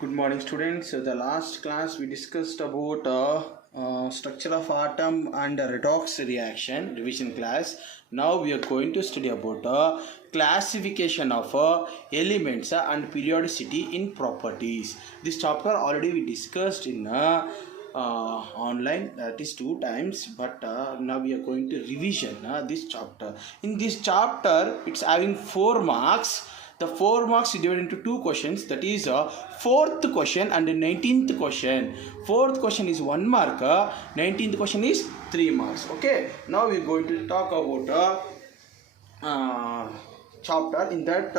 Good morning, students. So the last class we discussed about structure of atom and redox reaction, revision class. Now we are going to study about classification of elements and periodicity in properties. This chapter already we discussed in online, that is 2 times, but now we are going to revision this chapter. In this chapter it's having 4 marks. The 4 marks is divided into 2 questions, that is 4th question and 19th question. 4th question is 1 mark, 19th question is 3 marks. Okay, now we are going to talk about chapter. In that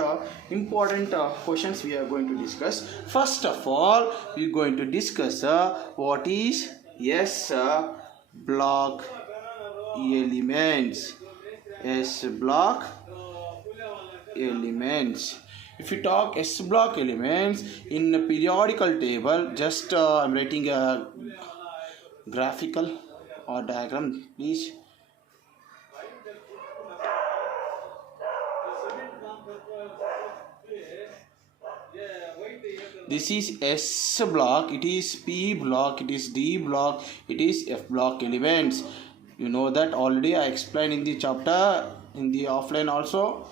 important questions we are going to discuss. First of all, we are going to discuss what is S block elements. S block elements. If you talk S block elements in a periodical table, just I'm writing a graphical or diagram, please. This is S block, it is P block, it is D block, it is F block elements. You know that already I explained in the chapter, in the offline also,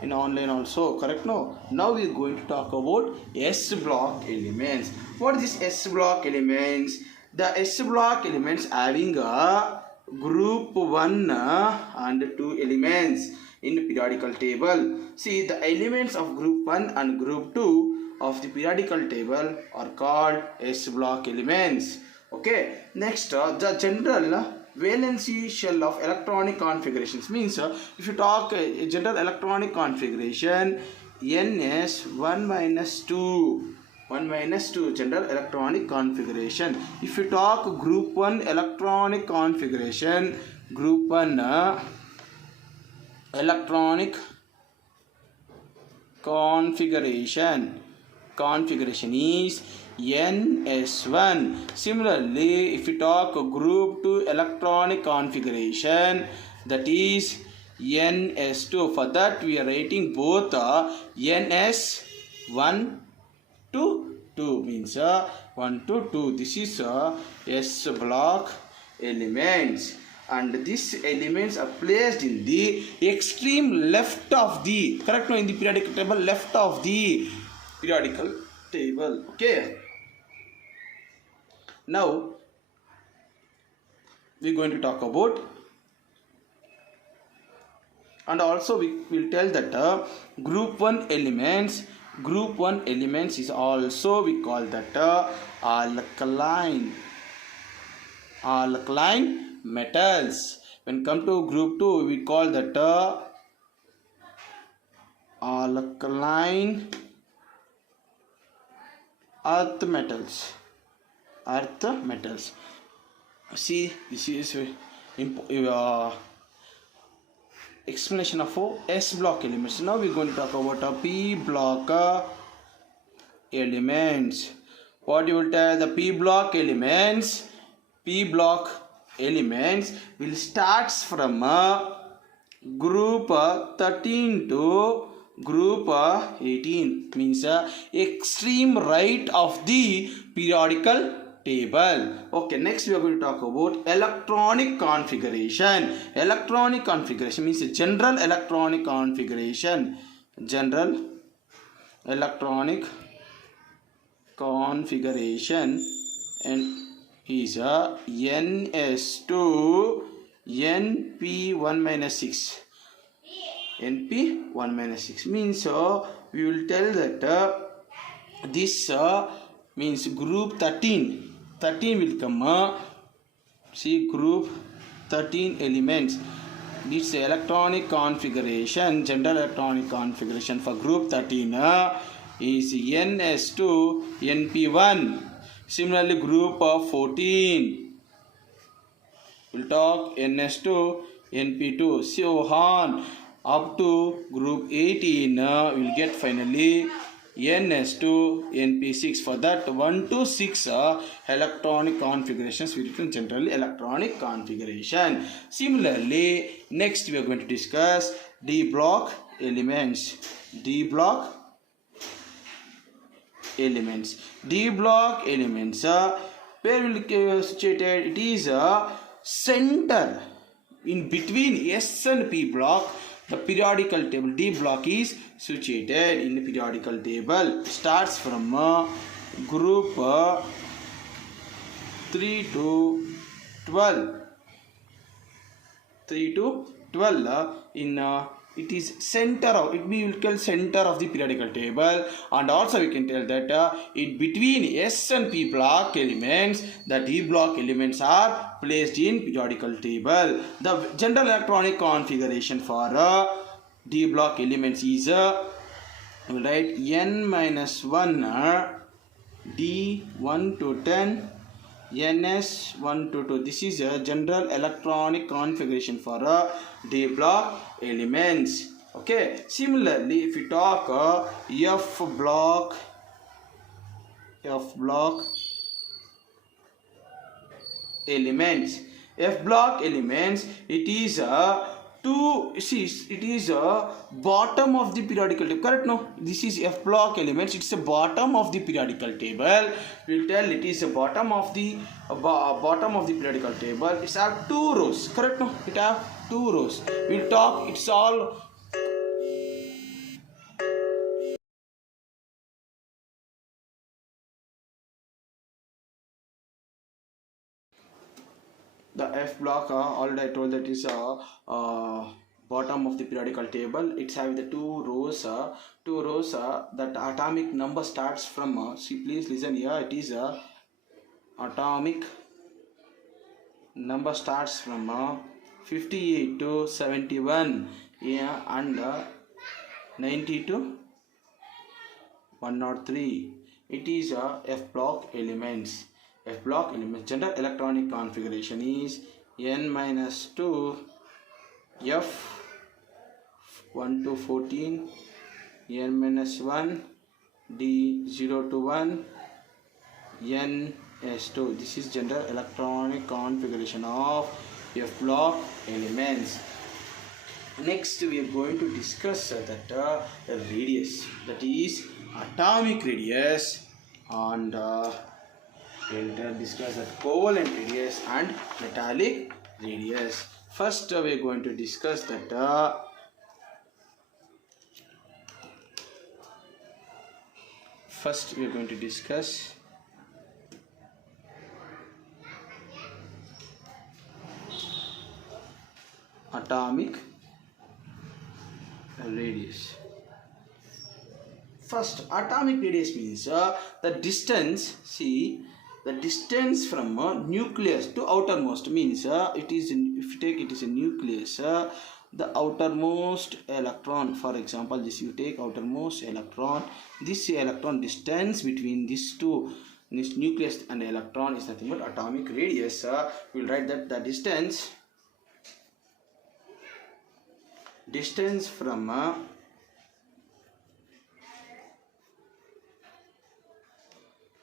in online also, correct? No. Now we are going to talk about S block elements. What is this S block elements? The S block elements having a group 1 and 2 elements in periodical table. See, the elements of group 1 and group 2 of the periodical table are called S block elements. Okay. Next, the general valency shell of electronic configurations means if you talk general electronic configuration, ns 1 minus 2 general electronic configuration. If you talk group 1 electronic configuration, group 1 electronic configuration is ns1. Similarly, if you talk group 2 electronic configuration, that is ns2. For that we are writing both ns1 to 2 means 1 to 2. This is S block elements, and these elements are placed in the extreme left of the, correct, no, in the periodic table, left of the periodical table. Okay, now we are going to talk about, and also we will tell that group 1 elements is also, we call that alkaline metals. When come to group 2, we call that alkaline earth metals. See, this is explanation of S block elements. Now we are going to talk about P block elements. What you will tell, the P block elements will starts from group 13 to group 18, means extreme right of the periodical table. Okay, next we are going to talk about electronic configuration. Electronic configuration means general electronic configuration. General electronic configuration and is ns2 np1 minus 6. np1 minus 6 means we will tell that this means group 13 will come. See, group 13 elements. This electronic configuration, general electronic configuration for group 13 is ns2 np1. Similarly, group 14 will talk ns2 np2, so on up to group 18 will get finally ns2 np6. For that 1 to 6 electronic configurations we written generally electronic configuration. Similarly, next we are going to discuss D block elements. D block elements. D block elements. Where will it situated? It is a center in between S and P block. The periodical table D block is situated in the periodical table. Starts from group 3 to 12. 3 to 12 in it is center of it, we will tell center of the periodical table, and also we can tell that in between S and P block elements, the D block elements are placed in periodical table. The general electronic configuration for D block elements is we will write n minus 1 D 1 to 10 ns 1 to 2. This is a general electronic configuration for D block elements. Okay, similarly if we talk F block elements, F block elements, it is it is a bottom of the periodical table, correct? No, this is F block elements, it's a bottom of the periodical table. We'll tell it is a bottom of the periodical table. It's have 2 rows, correct? No, it have 2 rows. We'll talk, it's all the F block already I told that is bottom of the periodical table. It's having the 2 rows that atomic number starts from see, please listen here, it is atomic number starts from 58 to 71, yeah, and 90 to 103. It is F block elements. F block elements general electronic configuration is n minus 2 F 1 to 14 n minus 1 D 0 to 1 n s2. This is general electronic configuration of F block elements. Next we are going to discuss that radius, that is atomic radius, and we'll discuss that covalent radius and metallic radius. First we are going to discuss that atomic radius. First, atomic radius means the distance. See, the distance from nucleus to outermost means it is if you take it is a nucleus, the outermost electron. For example, this you take outermost electron. This electron distance between these two, this nucleus and electron, is nothing but atomic radius. We will write that the distance from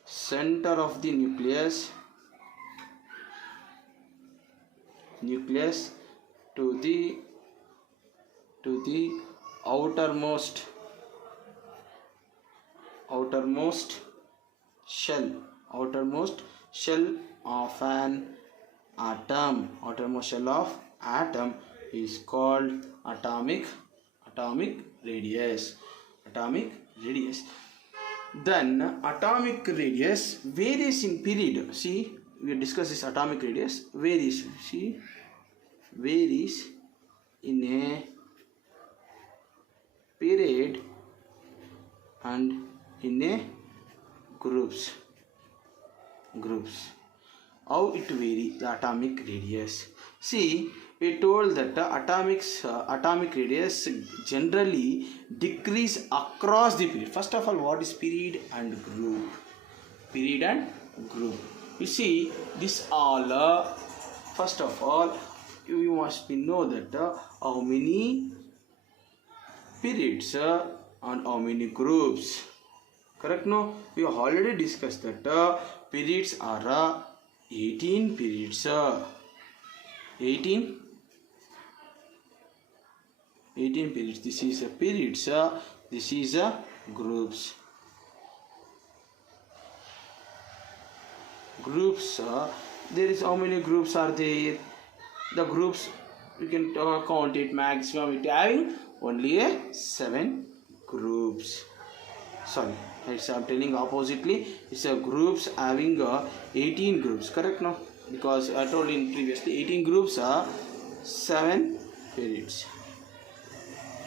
center of the nucleus to the outermost shell of an atom. Outermost shell of atom is called atomic radius. Then atomic radius varies in period. See, we discuss this atomic radius varies. See, varies in a period and in a groups. How it varies the atomic radius? See, we told that atomic radius generally decrease across the period. First of all, what is period and group? You see, this all first of all you must know that how many periods and how many groups. Correct? No, we already discussed that periods are 18 periods. 18 periods. This is a periods. This is a groups. groups, there is how many groups are there? The groups you can count it, maximum it having only a 7 groups. Sorry, I'm telling oppositely, it's a groups having 18 groups, correct? No, because I told in previously 18 groups are 7 periods.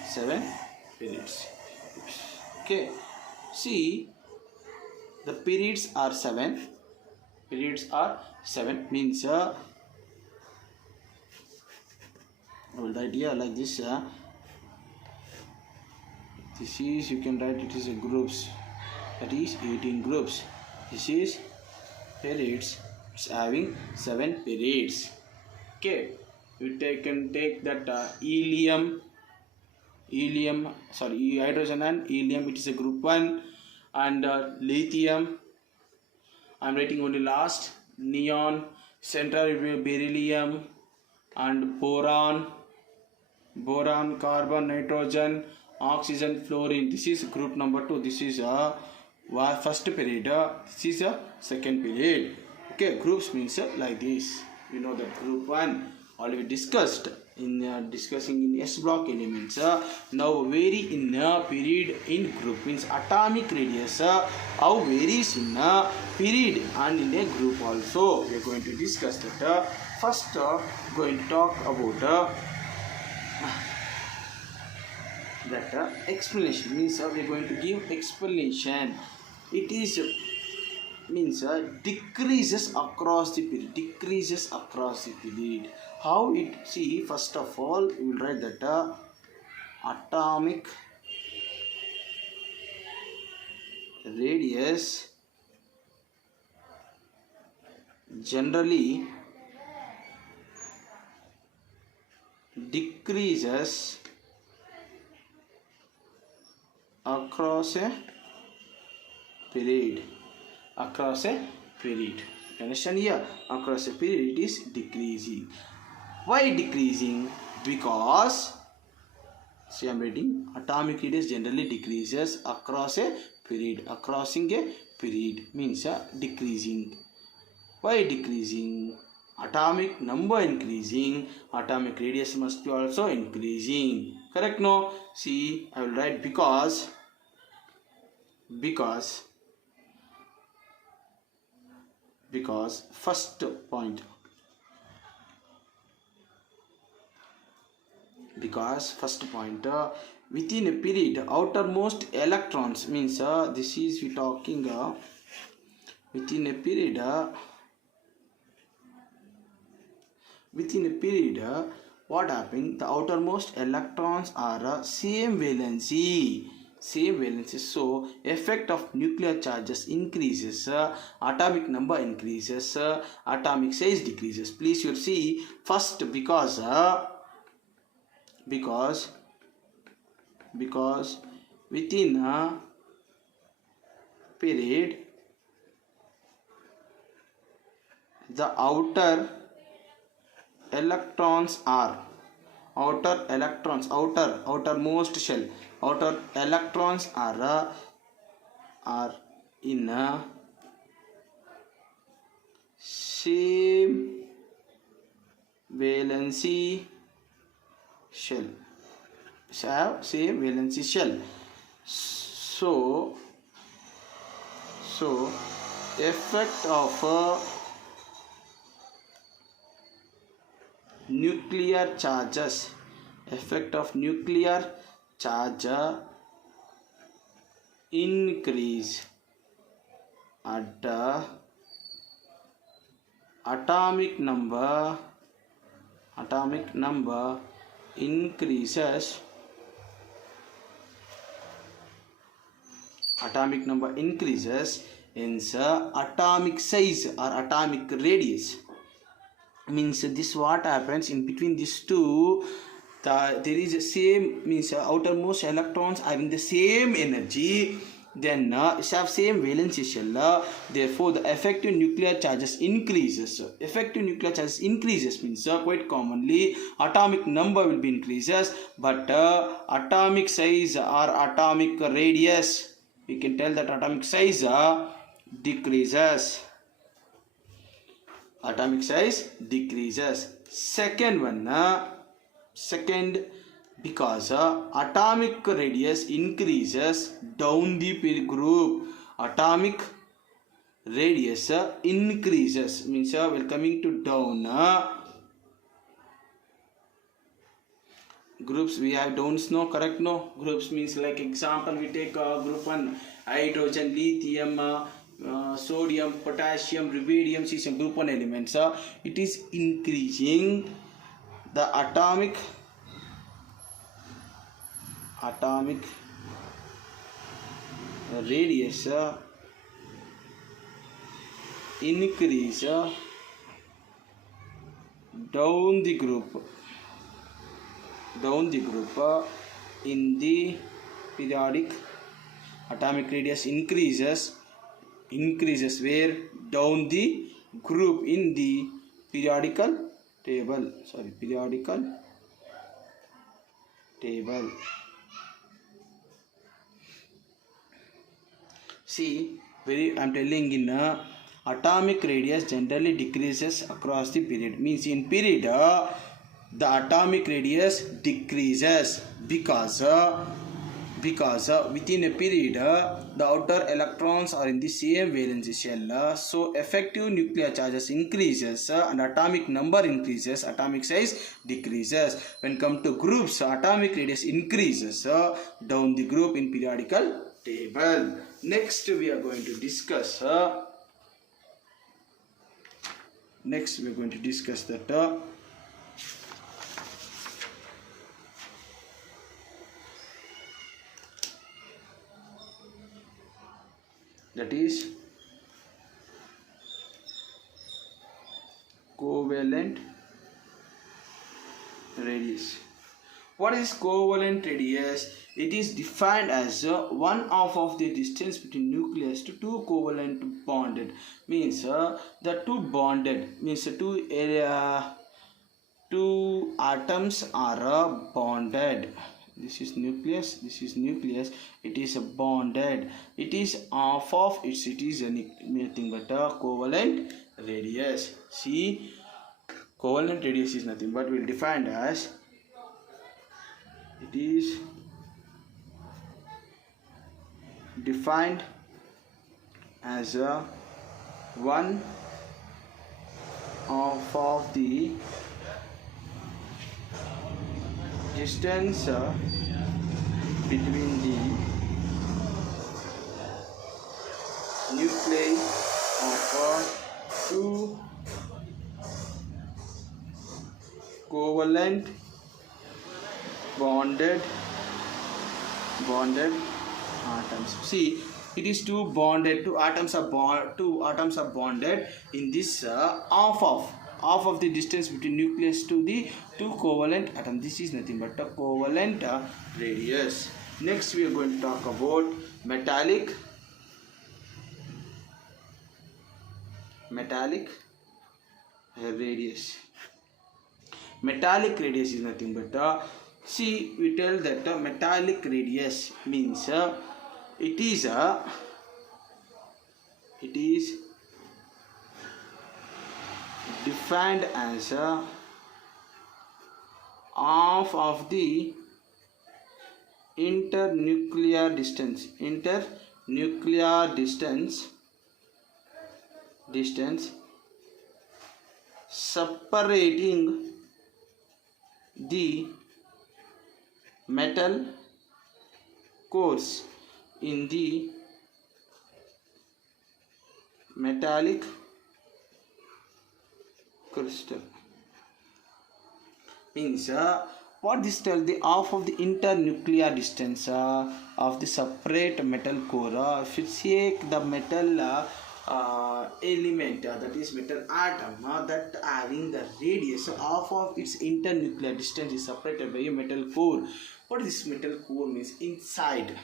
7 periods. Okay, see, the periods are 7. Periods are 7 means I will write here like this. This is, you can write it as a groups, that is 18 groups. This is periods, it's having 7 periods. Okay, you can take that hydrogen and helium, it is a group 1, and lithium, I'm writing only last, neon, central will be beryllium, and boron, carbon, nitrogen, oxygen, fluorine. This is group number 2. This is a first period. This is a second period. Okay, groups means like this. You know that group 1 already discussed in discussing in S block elements. Now vary in period in group means atomic radius how varies in period and in a group also. We are going to discuss that. First going to talk about that explanation means we are going to give explanation. It is means decreases across the period. Decreases across the period. How it, see, first of all we will write that atomic radius generally decreases across a period. Across a period. Understand here? Across a period it is decreasing. Why decreasing? Because, see, I am writing atomic radius generally decreases across a period. Crossing a period means decreasing. Why decreasing? Atomic number increasing, atomic radius must be also increasing. Correct? No? See, I will write because first point, within a period outermost electrons means this is we talking within a period what happened, the outermost electrons are same valency, so effect of nuclear charges increases, atomic number increases, atomic size decreases. Please you see first because within a period the outermost shell, outer electrons are in a same valency shell. So effect of nuclear charges, increase at atomic number increases, in atomic size or atomic radius. Means this what happens in between these two, there is a same, means outermost electrons having the same energy, then have same valency shell, therefore the effective nuclear charges increases. Means quite commonly atomic number will be increases, but atomic size or atomic radius, we can tell that atomic size decreases. atomic size decreases. Second one, because atomic radius increases down the peer group. Atomic radius increases means we're coming to down. Groups we have downs, no? Correct, no? Groups means, like example, we take group 1, hydrogen, lithium, sodium, potassium, rubidium, cesium, group 1 elements. It is increasing the atomic radius increase down the group in the periodic. Atomic radius increases where? Down the group in the periodical table. See, I'm telling in atomic radius generally decreases across the period. Means in period the atomic radius decreases because within a period the outer electrons are in the same valency shell, so effective nuclear charges increases and atomic number increases, atomic size decreases. When come to groups, atomic radius increases down the group in periodical table. Next we are going to discuss that is covalent radius. What is covalent radius? It is defined as 1/2 of the distance between nucleus to two covalent bonded. Means the two bonded means two atoms are bonded. This is nucleus, it is bonded. It is half of its, it is nothing but a covalent radius. See, covalent radius is nothing but will defined as it is defined as a 1/2 of the distance between the nuclei of two covalent bonded atoms. See, it is two atoms are bonded in this half of the distance between nucleus to the two covalent atoms. This is nothing but a covalent radius. Next we are going to talk about metallic radius. Metallic radius is nothing but see, we tell that metallic radius means it is defined as half of the internuclear distance separating the metal cores in the metallic crystal. Means what this tells, the half of the internuclear distance of the separate metal core. If you take the metal element, that is metal atom, that having the radius half of its internuclear distance is separated by a metal core. What is this metal core means? Inside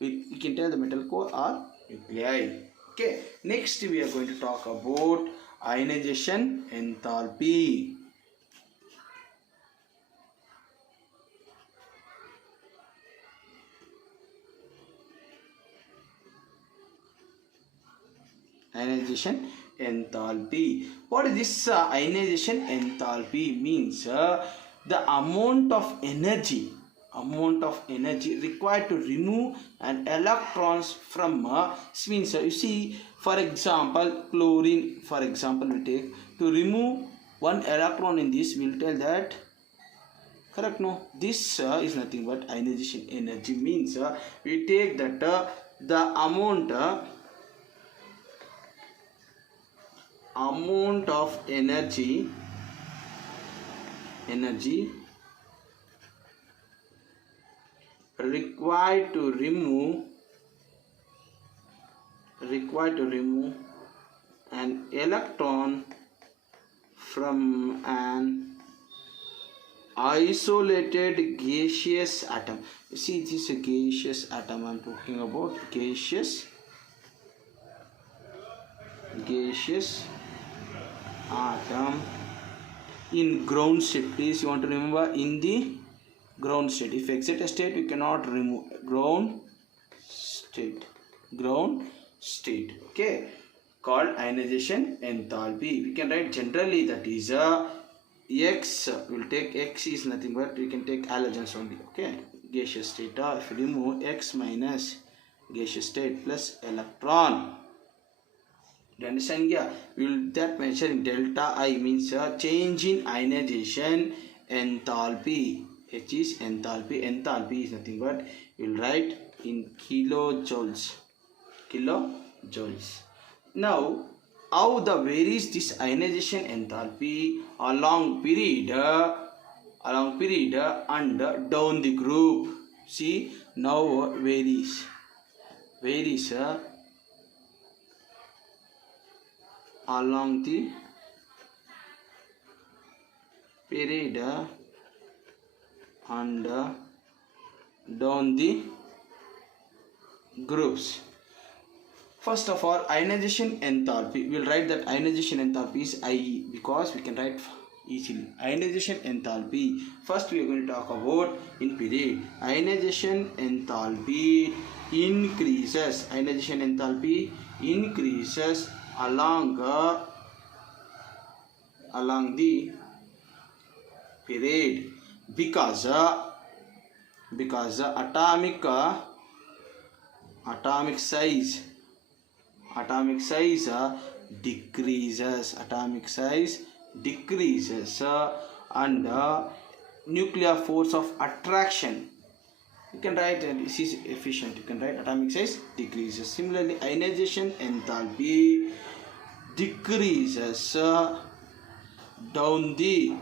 we can tell the metal core are nuclei. Okay, next we are going to talk about ionization enthalpy. Ionization enthalpy. What is this ionization enthalpy? Means the amount of energy required to remove an electrons from means you see, for example, chlorine, for example, we take to remove one electron in this, we'll tell that, correct? No, this is nothing but ionization energy. Means we take that the amount of energy required to remove an electron from an isolated gaseous atom. You see, this is a gaseous atom I'm talking about. Gaseous atom in ground state. Please, you want to remember, in the ground state. If excited state, you cannot remove. Ground state, okay, called ionization enthalpy. We can write generally that is X. We'll take X is nothing but we can take halogens only, okay. Gaseous state, if you remove X minus gaseous state plus electron, you understand? Yeah, we will that measuring delta I means change in ionization enthalpy. H is enthalpy. Enthalpy is nothing but we will write in kilojoules. Now, how the varies this ionization enthalpy along period and down the group. See, now varies along the period and down the groups. First of all, ionization enthalpy. We'll write that ionization enthalpy is IE because we can write easily. Ionization enthalpy. First, we are going to talk about in period. Ionization enthalpy increases. Ionization enthalpy increases along the period because atomic size decreases and nuclear force of attraction, you can write, this is efficient, you can write atomic size decreases. Similarly, ionization enthalpy decreases down the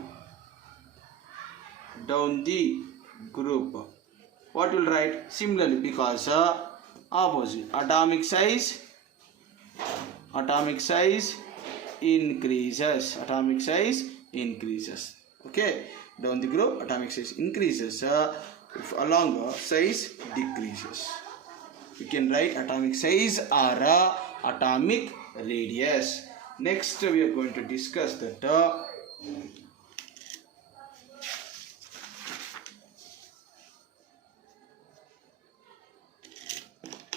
group. What will write? Similarly, because opposite, atomic size increases, okay, down the group atomic size increases, along size decreases. We can write atomic size or atomic radius. Next, we are going to discuss that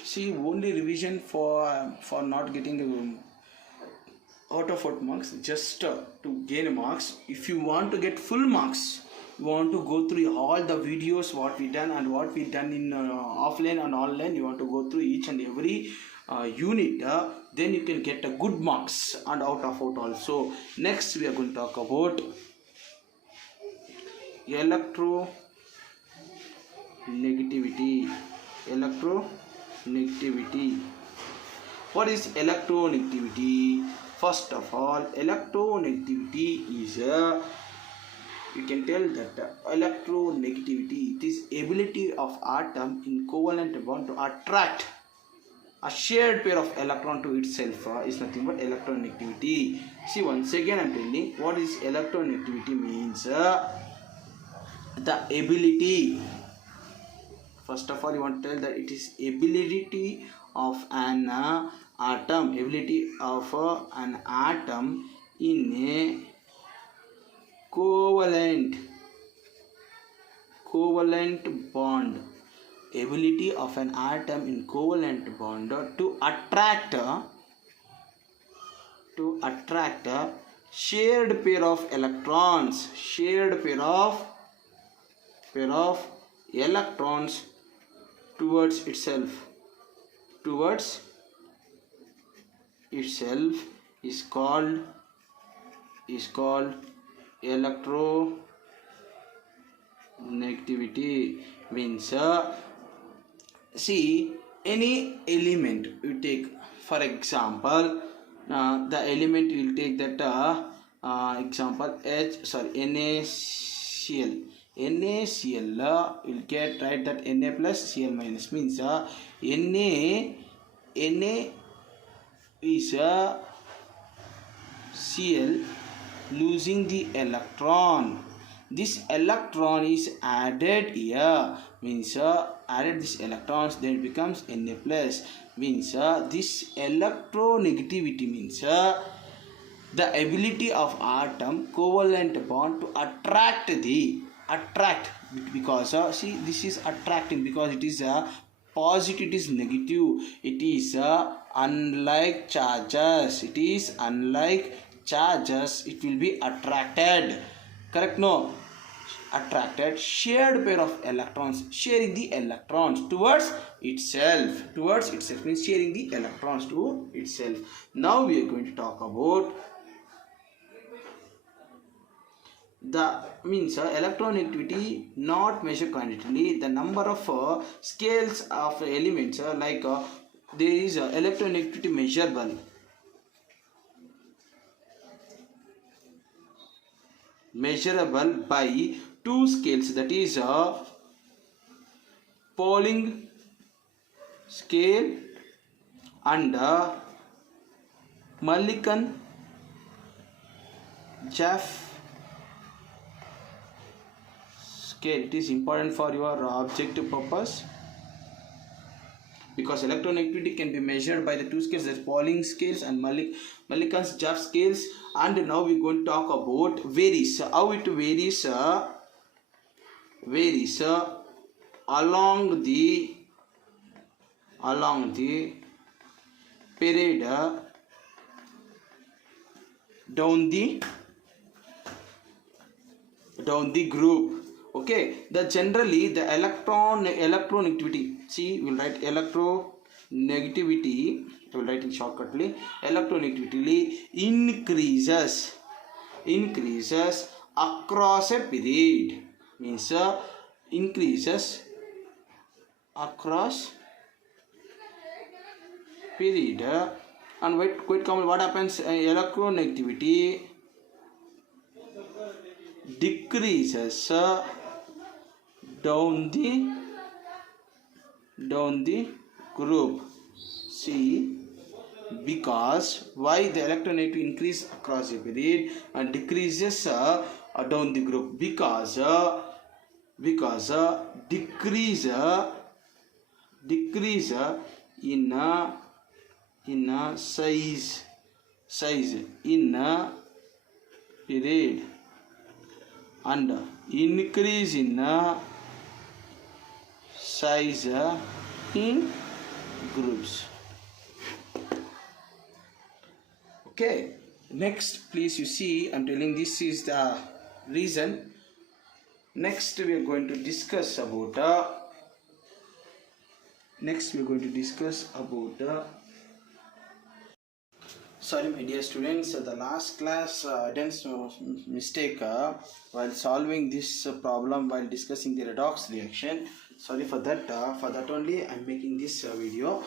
see, only revision for not getting out of out marks, just to gain marks. If you want to get full marks, you want to go through all the videos what we done and what we done in offline and online. You want to go through each and every unit, then you can get a good marks and out of out also. Next, we are going to talk about electronegativity. What is electronegativity? First of all, electronegativity is you can tell that electronegativity, it is ability of atom in covalent bond to attract a shared pair of electron to itself, is nothing but electronegativity. See, once again I am telling what is electronegativity means. The ability, first of all, you want to tell that it is ability of an atom in a covalent bond, ability of an atom in covalent bond to attract to attract a shared pair of electrons, pair of electrons towards itself is called electronegativity. Means see, any element you take, for example, the element you will take that example NaCl. NaCl will get, right, that Na plus Cl minus. Means Na is Cl losing the electron. This electron is added here. Means added this electrons, then it becomes Na plus. Means this electronegativity means the ability of atom covalent bond to attract, because see, this is attracting because it is a positive, it is negative, it is unlike charges, it will be attracted, correct? No, attracted shared pair of electrons, sharing the electrons towards itself means sharing the electrons to itself. Now we are going to talk about the means electronegativity not measured quantitatively. The number of scales of elements like there is electronegativity measurable by two scales, that is Pauling scale and Mulliken-Jaffe scale. It is important for your objective purpose because electronegativity can be measured by the two scales, that is Pauling scales and Mulliken-Jaffe scales. And now we are going to talk about varies, how it varies along the period down the group. Okay, the generally the electronegativity, see, we will write electronegativity, we will write in shortcutly, electronegativity increases across a period. Means increases across period. And quite common, what happens, electronegativity decreases down the group. See, because why the electronegativity increase across the period and decreases down the group? Because decrease in size in period and increase in size in groups. Okay, next please, you see, I'm telling this is the reason. Next we are going to discuss about sorry my dear students, the last class I did mistake while solving this problem while discussing the redox reaction. Sorry for that. For that only I am making this video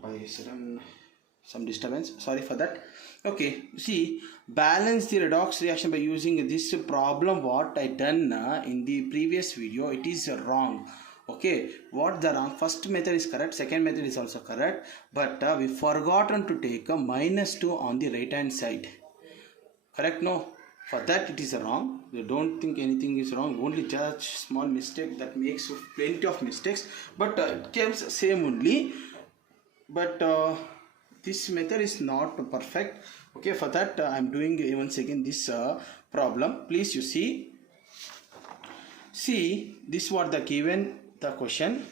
by some disturbance. Sorry for that. Okay, see, balance the redox reaction by using this problem. What I done in the previous video, it is wrong. Okay, what the wrong? First method is correct, second method is also correct, but we forgotten to take a -2 on the right hand side. Correct? No, for that it is wrong. We don't think anything is wrong, only just small mistake that makes plenty of mistakes, but it comes same only. But this method is not perfect. Okay, for that I am doing once again this problem. Please, you see this what the given the question.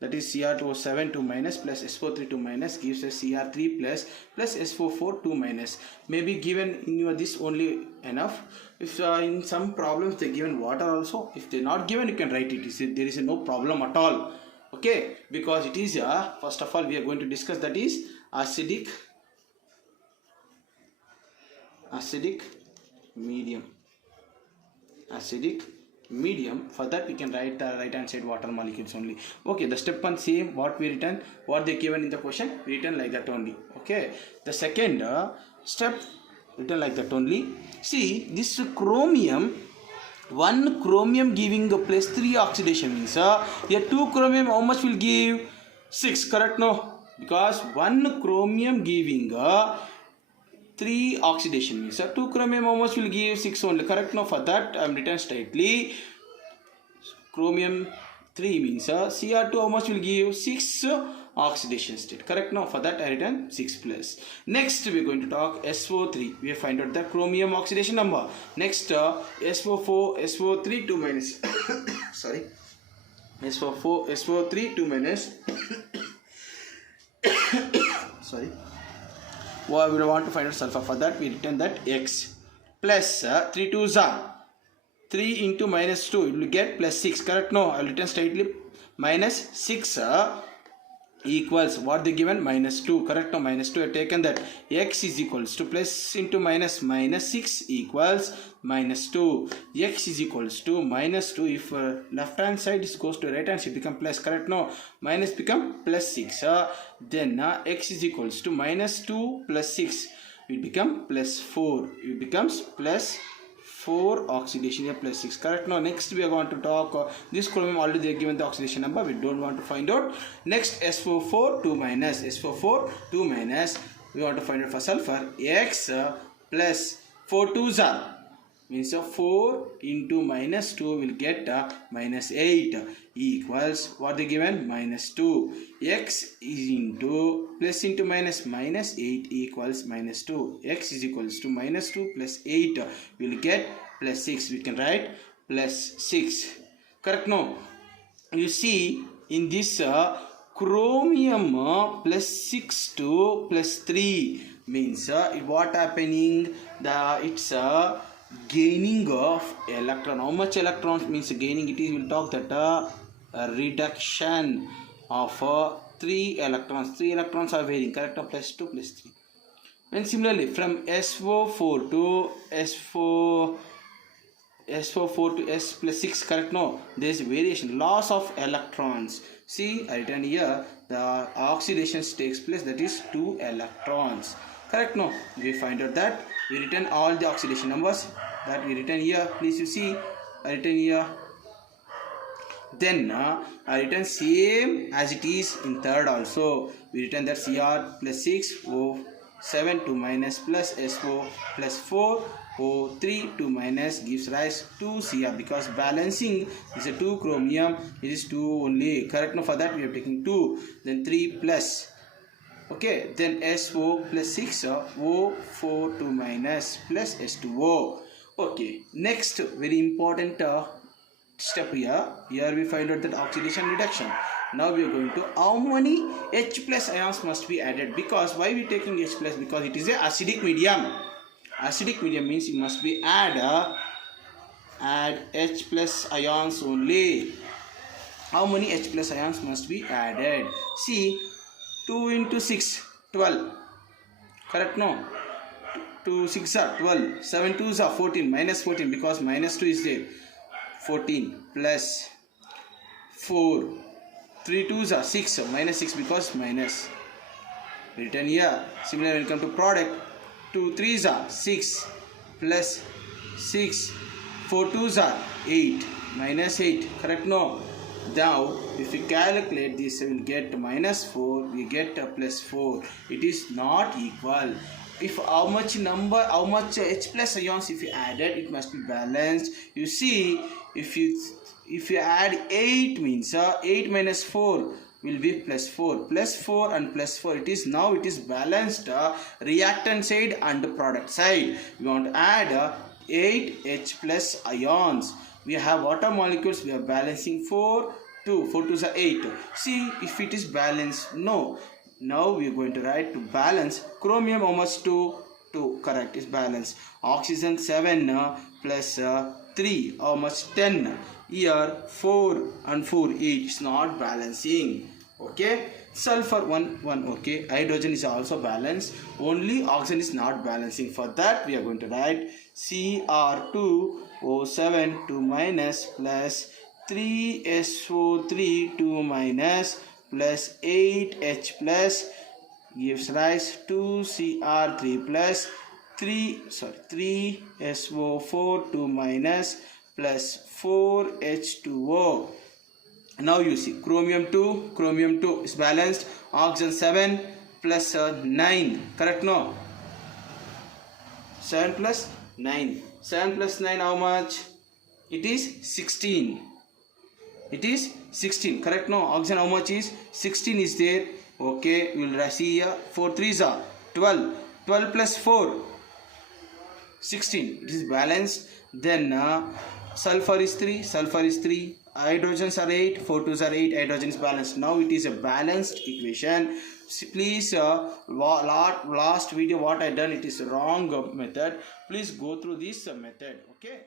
that is Cr2O7 2 minus plus SO3 2 minus gives us Cr3 plus SO4 2 minus. Maybe given in your this only enough. If in some problems they given water also, if they not given you can write it. There is no problem at all. Okay, because it is first of all we are going to discuss that is acidic medium. Acidic medium. For that we can write the right hand side water molecules only. Okay, the step one same what we written, what they given in the question, written like that only. Okay, the second step written like that only. See this chromium, one chromium giving a plus 3 oxidation means here 2 chromium how much will give 6, correct? No, because one chromium giving 3 oxidation means 2 chromium how much will give 6 only, correct? No, for that I am written straightly chromium 3 means Cr2 how much will give 6 oxidation state, correct? No, for that I written 6 plus. Next we are going to talk SO3. We have find out the chromium oxidation number. Next SO4 SO3 2 minus sorry, SO4 SO3 2 minus sorry, well, we want to find out sulfur. For that we written that X plus 3 2s are 3 into minus 2, it will get plus 6, correct? No, I will written straightly minus 6 equals what they given minus 2, correct? No, minus 2 I have taken that X is equals to plus into minus 6 equals minus 2. X is equals to minus 2. If left hand side is goes to right hand side become plus, correct? No, minus become plus 6. Then X is equals to minus 2 plus 6 will become plus 4. It becomes plus 4 oxidation here plus 6, correct? Now next we are going to talk this chromium already they are given the oxidation number, we don't want to find out. Next SO4 2 minus, SO4 2 minus we want to find out for sulfur. X plus 4 2s are means 4 into minus 2 will get minus 8 equals what they given minus 2. X is into plus into minus 8 equals minus 2. X is equals to minus 2 plus 8 will get plus 6. We can write plus 6, correct? No, you see in this chromium plus 6 to plus 3 means what happening, the it's gaining of electron. How much electrons means gaining, it is will talk that reduction of 3 electrons. 3 electrons are varying, correct? Plus 2 plus 3. And similarly from SO4 to SO4 to S plus 6, correct? No, there is variation, loss of electrons. See, I written here the oxidation takes place, that is 2 electrons, correct? No, we find out that we written all the oxidation numbers that we written here. Please you see I written here. Then I written same as it is in third also. We written that Cr plus 6 O7 2 minus plus SO plus 4 O3 2 minus gives rise to Cr, because balancing is a 2 chromium, it is 2 only, correct? No, for that we are taking 2, then 3 plus, okay, then SO plus 6 O4 2 minus plus S2O. Okay, next very important step here we find out that oxidation reduction. Now we are going to how many H plus ions must be added, because why we taking H plus, because it is a acidic medium. Acidic medium means you must be add H plus ions only. How many H plus ions must be added? See, 2 into 6 12, correct? No, 2 6 are 12, 7 2s are 14, minus 14 because minus 2 is there, 14 plus 4, 3 2s are 6, minus 6 because minus written here. Similarly when it comes to product, 2 3s are 6 plus 6, 4 2s are 8, minus 8, correct? No. Now if we calculate this, we will get minus 4, we get plus 4. It is not equal. If how much H plus ions if you added, it must be balanced. You see, if you add 8 means 8 minus 4 will be plus 4, plus 4 and plus 4. It is now it is balanced reactant side and product side. We want to add 8 H plus ions. We have water molecules, we are balancing 4 2, 4 2s are 8. See if it is balanced. No. Now we are going to write to balance. Chromium how much? 2. 2. Correct, is balanced. Oxygen 7 plus 3 how much? 10. Here 4 and 4 8. It's not balancing. Okay. Sulfur 1 1. Okay. Hydrogen is also balanced. Only oxygen is not balancing. For that we are going to write Cr2O7 2 minus plus 3SO3 2 minus plus 8H plus gives rise to Cr3 plus 3SO4 2 minus plus 4H2O. Now you see chromium 2 is balanced. Oxygen 7 plus 9. Correct? No? 7 plus 9. 7 plus 9 how much? It is 16. It is 16. Correct? No? Oxygen how much is? 16 is there. Okay. We will see here. 4 3s are 12. 12 plus 4. 16. It is balanced. Then sulfur is 3. Sulfur is 3. Hydrogens are 8. 4 2s are 8. Hydrogen is balanced. Now it is a balanced equation. Please last video what I done, it is wrong method. Please go through this method. Okay.